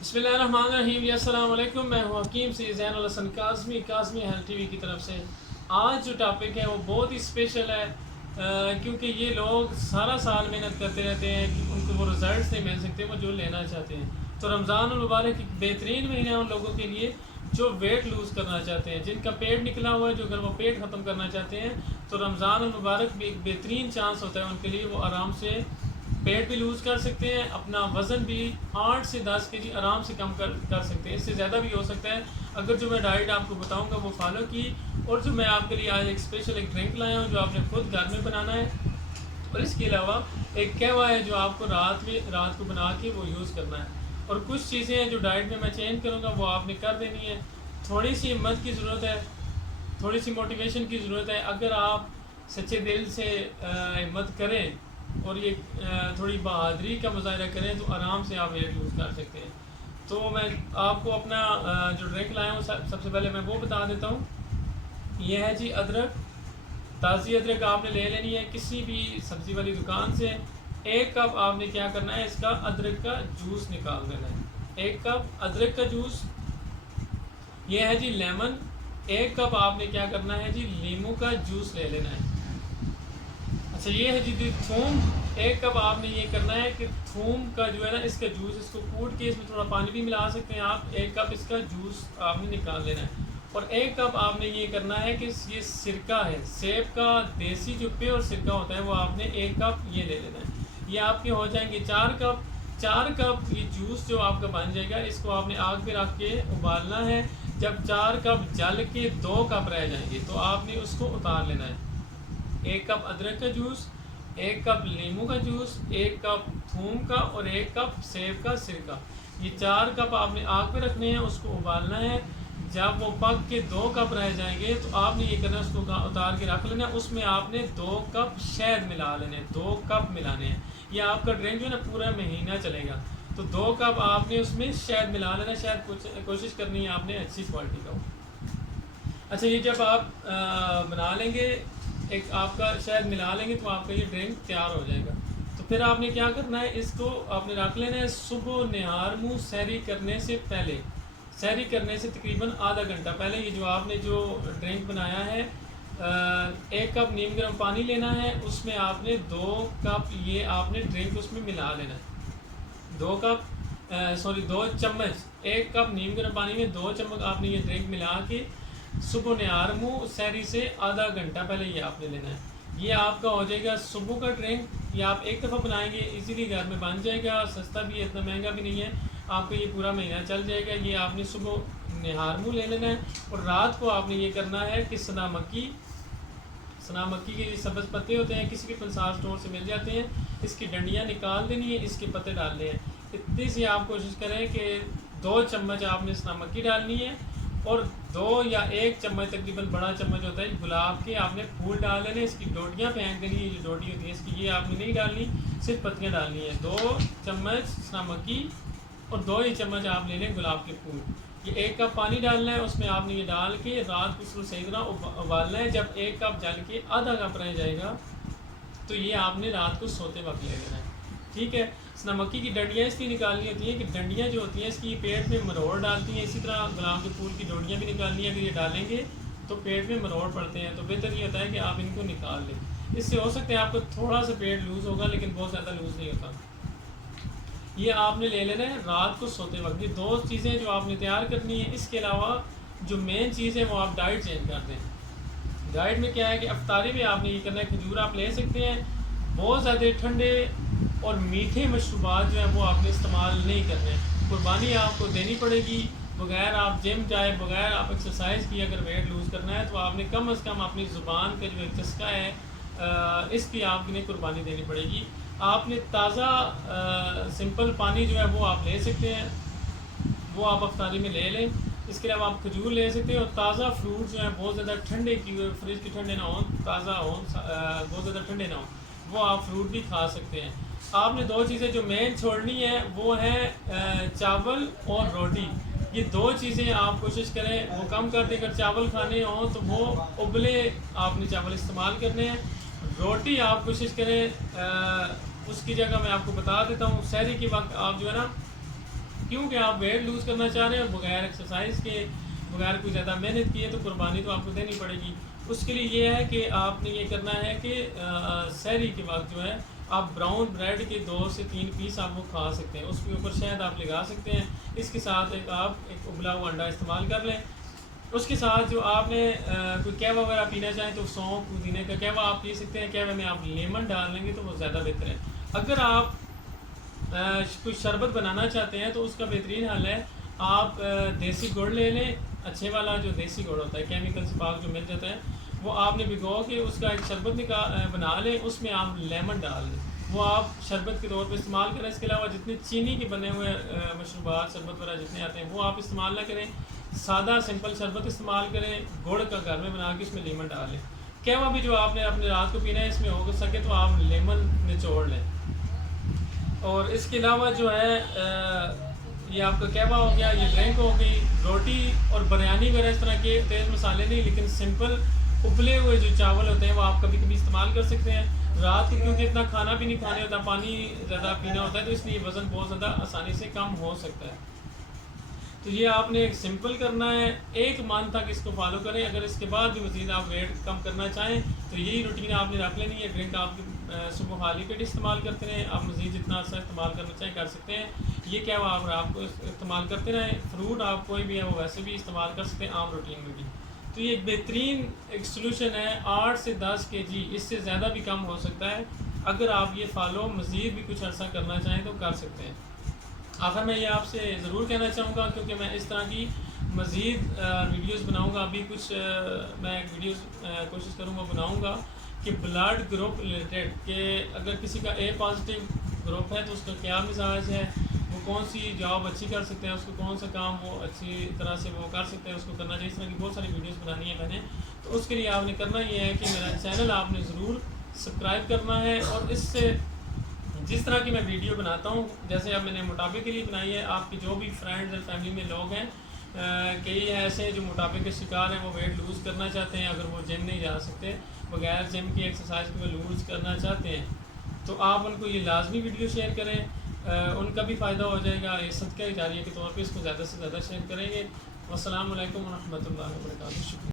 बिस्मिल्लाहिर्रहमानिर्रहीम। अस्सलाम वालेकुम। मैं हूँ हकीम से ज़ैनुल हसन काज़मी हेल्थ टीवी की तरफ से। आज जो टॉपिक है वो बहुत ही स्पेशल है, क्योंकि ये लोग सारा साल मेहनत करते रहते हैं कि उनको वो रिज़ल्ट नहीं मिल सकते वो जो लेना चाहते हैं। तो रमज़ान मुबारक एक बेहतरीन महीना है उन लोगों के लिए जो वेट लूज़ करना चाहते हैं, जिनका पेट निकला हुआ है, जो अगर वो पेट ख़त्म करना चाहते हैं तो रमज़ान मुबारक भी एक बेहतरीन चांस होता है उनके लिए। वो आराम से पेट भी लूज़ कर सकते हैं, अपना वज़न भी 8 से 10 केजी आराम से कम कर सकते हैं। इससे ज़्यादा भी हो सकता है अगर जो मैं डाइट आपको बताऊंगा वो फॉलो की। और जो मैं आपके लिए आज एक स्पेशल एक ड्रिंक लाया हूँ जो आपने खुद घर में बनाना है, और इसके अलावा एक कहवा है जो आपको रात को बना के वो यूज़ करना है। और कुछ चीज़ें हैं जो डाइट में मैं चेंज करूँगा वो आपने कर देनी है। थोड़ी सी हिम्मत की ज़रूरत है, थोड़ी सी मोटिवेशन की ज़रूरत है। अगर आप सच्चे दिल से हिम्मत करें और ये थोड़ी बहादुरी का मुजाहरा करें तो आराम से आप वेट लूज़ कर सकते हैं। तो मैं आपको अपना जो ड्रिंक लाया हूँ सबसे पहले मैं वो बता देता हूँ। ये है जी अदरक। ताज़ी अदरक आपने ले लेनी है किसी भी सब्ज़ी वाली दुकान से। 1 कप आपने क्या करना है, इसका अदरक का जूस निकाल देना है। 1 कप अदरक का जूस। ये है जी लेमन। 1 कप आपने क्या करना है जी, नींबू का जूस ले लेना है। अच्छा, ये है जी थूम। 1 कप आपने ये करना है कि थूम का जो है ना इसका जूस, इसको कूट के इसमें थोड़ा पानी भी मिला सकते हैं आप। 1 कप इसका जूस आपने निकाल लेना है। और 1 कप आपने ये करना है कि ये सिरका है, सेब का देसी जो प्योर सिरका होता है वो आपने 1 कप ये ले लेना है। ये आपके हो जाएंगे 4 कप। 4 कप ये जूस जो आपका बन जाएगा, इसको आपने आग पे रख के उबालना है। जब 4 कप जल के 2 कप रह जाएंगे तो आपने उसको उतार लेना है। 1 कप अदरक का जूस, 1 कप नींबू का जूस, 1 कप थूम का और 1 कप सेब का सिरका। ये 4 कप आपने आग पे रखने हैं, उसको उबालना है। जब वो पक के 2 कप रह जाएंगे तो आपने ये करना है, उसको उतार के रख लेना है। उसमें आपने 2 कप शहद मिला लेने, 2 कप मिलाने हैं। ये आपका ड्रिंक जो है ना पूरा महीना चलेगा। तो 2 कप आपने उसमें शहद मिला लेना। शहद कोशिश करनी है आपने अच्छी क्वालिटी का हो। अच्छा, ये जब आप बना लेंगे, एक आपका शहद मिला लेंगे तो आपका ये ड्रिंक तैयार हो जाएगा। तो फिर आपने क्या करना है, इसको आपने रख लेना है सुबह निहार मुँह सहरी करने से पहले। सहरी करने से तकरीबन आधा घंटा पहले ये जो आपने जो ड्रिंक बनाया है, 1 कप नीम गर्म पानी लेना है, उसमें आपने 2 कप ये आपने ड्रिंक उसमें मिला लेना है। 2 चम्मच, 1 कप नीम गर्म पानी में 2 चम्मच आपने ये ड्रिंक मिला के सुबह निहार मुँह सहरी से आधा घंटा पहले ये आपने लेना है। ये आपका हो जाएगा सुबह का ड्रिंक। ये आप एक दफ़ा बनाएंगे इजीली घर में बन जाएगा, सस्ता भी है, इतना महंगा भी नहीं है, आपको ये पूरा महीना चल जाएगा। ये आपने सुबह निहार मुँह ले लेना है। और रात को आपने ये करना है कि सना मक्की के सब्ज़ पत्ते होते हैं, किसी भी पंसार स्टोर से मिल जाते हैं, इसकी डंडियाँ निकाल देनी है, इसके पत्ते डालने हैं। इतनी सी आप कोशिश करें कि 2 चम्मच आपने सना मक्की डालनी है, और 2 या 1 चम्मच तकरीबन बड़ा चम्मच होता है गुलाब के आपने फूल डाल लेने। इसकी डोडियाँ फेंक देनी है, जो डोडी होती है इसकी, ये आपने नहीं डालनी, सिर्फ पत्तियाँ डालनी है। 2 चम्मच सना मक्की और 2 ही चम्मच आप ले लें गुलाब के फूल। ये 1 कप पानी डालना है, उसमें आपने ये डाल के रात को उसको सही तरह उबालना है। जब 1 कप जल के आधा कप रह जाएगा तो ये आपने रात को सोते वक्त ले लेना है। ठीक है। नमक्की की डंडियाँ इसकी निकालनी होती हैं कि डंडियाँ जो होती हैं इसकी पेट में मरोड़ डालती हैं। इसी तरह गुलाब के फूल की डंडियाँ भी निकालनी है। अगर ये डालेंगे तो पेट में मरोड़ पड़ते हैं, तो बेहतर ये होता है कि आप इनको निकाल लें। इससे हो सकता है आपको थोड़ा सा पेट लूज़ होगा, लेकिन बहुत ज़्यादा लूज़ नहीं होता। ये आपने ले लेना है रात को सोते वक्त। ये 2 चीज़ें जो आपने तैयार करनी है। इसके अलावा जो मेन चीज़ है वो आप डाइट चेंज कर दें। डाइट में क्या है कि अफ्तारी में आपने ये करना है, खजूर आप ले सकते हैं। बहुत ज़्यादा ठंडे और मीठे मशरूबात जो है वो आपने इस्तेमाल नहीं करने। कुर्बानी आपको देनी पड़ेगी। बगैर आप जिम जाए, बगैर आप एक्सरसाइज किए अगर वेट लूज़ करना है तो आपने कम अज़ कम अपनी ज़ुबान का जो एक चस्का है इसकी आपने कुर्बानी देनी पड़ेगी। आपने ताज़ा सिंपल पानी जो है वो आप ले सकते हैं, वो आप अफ्तारी में ले लें। इसके अलावा आप खजूर ले सकते हैं। और ताज़ा फ्रूट जो है बहुत ज़्यादा ठंडे की हुए, फ्रिज के ठंडे ना हों, ताज़ा हों, बहुत ज़्यादा ठंडे ना हों, वो आप फ्रूट भी खा सकते हैं। आपने 2 चीज़ें जो मेन छोड़नी है वो है चावल और रोटी। ये 2 चीज़ें आप कोशिश करें वो कम कर दें। अगर चावल खाने हों तो वो उबले आपने चावल इस्तेमाल करने हैं। रोटी आप कोशिश करें उसकी जगह मैं आपको बता देता हूँ, सहरी के वक्त आप जो है ना क्योंकि आप वेट लूज़ करना चाह रहे हैं बगैर एक्सरसाइज के, बगैर कोई ज़्यादा मेहनत किए, तो कुर्बानी तो आपको देनी पड़ेगी। उसके लिए ये है कि आपने ये करना है कि सहरी के वक्त जो है आप ब्राउन ब्रेड के 2 से 3 पीस आप वो खा सकते हैं, उसके ऊपर शहद आप लगा सकते हैं। इसके साथ एक उबला हुआ अंडा इस्तेमाल कर लें। उसके साथ जो आपने कोई कहवा वगैरह पीना चाहें तो सौंफ पुदीने का कहवा आप पी सकते हैं। कहवे में आप लेमन डाल लेंगे तो वो ज़्यादा बेहतर है। अगर आप कुछ शरबत बनाना चाहते हैं तो उसका बेहतरीन हल है, आप देसी गुड़ ले लें, अच्छे वाला जो देसी गुड़ होता है, केमिकल से पाक जो मिल जाता है, वो आपने भिगो के उसका एक शरबत बना लें, उसमें आप लेमन डाल दें, वो आप शरबत के तौर पे इस्तेमाल करें। इसके अलावा जितने चीनी के बने हुए मशरूबात शरबत वगैरह जितने आते हैं वो आप इस्तेमाल ना करें, सादा सिंपल शरबत इस्तेमाल करें, गुड़ का घर में बना के इसमें लेमन डाल लें। कहवा भी जो आपने अपने रात को पीना है, इसमें हो सके तो आप लेमन निचोड़ लें। और इसके अलावा जो है ये आपका कहवा हो गया, ये ड्रिंक हो गई, रोटी और बिरयानी वगैरह इस तरह के तेज़ मसाले नहीं, लेकिन सिंपल उबले हुए जो चावल होते हैं वो आप कभी कभी इस्तेमाल कर सकते हैं। रात को क्योंकि इतना खाना भी नहीं खाने होता, पानी ज़्यादा पीना होता है, तो इसलिए वज़न बहुत ज़्यादा आसानी से कम हो सकता है। तो ये आपने एक सिंपल करना है, 1 मंथ तक इसको फॉलो करें। अगर इसके बाद भी मज़ीद आप वेट कम करना चाहें तो यही रूटीन आपने रख लेनी है। ड्रिंक आप सुबह खाली पेट इस्तेमाल करते रहें, आप मज़ीद जितना सा इस्तेमाल करना चाहें कर सकते हैं। ये क्या हुआ, आप रात को इस्तेमाल करते रहें। फ्रूट आप कोई भी है वो वैसे भी इस्तेमाल कर सकते हैं आम रूटीन में भी। तो ये एक बेहतरीन एक सलूशन है। 8 से 10 kg, इससे ज़्यादा भी कम हो सकता है अगर आप ये फॉलो मज़ीद भी कुछ अर्सा करना चाहें तो कर सकते हैं। आखिर में ये आपसे ज़रूर कहना चाहूँगा, क्योंकि मैं इस तरह की मज़ीद वीडियोस बनाऊँगा, अभी कुछ मैं एक वीडियोस कोशिश करूँगा बनाऊँगा कि ब्लड ग्रुप रिलेटेड, कि अगर किसी का A पॉजिटिव ग्रुप है तो उसका क्या मिजाज है, वो कौन सी जॉब अच्छी कर सकते हैं, उसको कौन सा काम वो अच्छी तरह से वो कर सकते हैं, उसको करना चाहिए। इस तरह की बहुत सारी वीडियोस बनानी है मैंने। तो उसके लिए आपने करना ये है कि मेरा चैनल आपने ज़रूर सब्सक्राइब करना है, और इससे जिस तरह की मैं वीडियो बनाता हूँ, जैसे अब मैंने मोटापे के लिए बनाई है, आपके जो भी फ्रेंड्स एंड फैमिली में लोग हैं, कई ऐसे हैं जो मोटापे के शिकार हैं, वो वेट लूज़ करना चाहते हैं, अगर वो जिम नहीं जा सकते, बगैर जिम की एक्सरसाइज के वो लूज़ करना चाहते हैं, तो आप उनको ये लाजमी वीडियो शेयर करें, उनका भी फ़ायदा हो जाएगा। ये सदका जारिया के तौर पे इसको ज़्यादा से ज़्यादा शेयर करेंगे। अस्सलाम वालेकुम व रहमतुल्लाहि व बरकातुहू। शुक्रिया।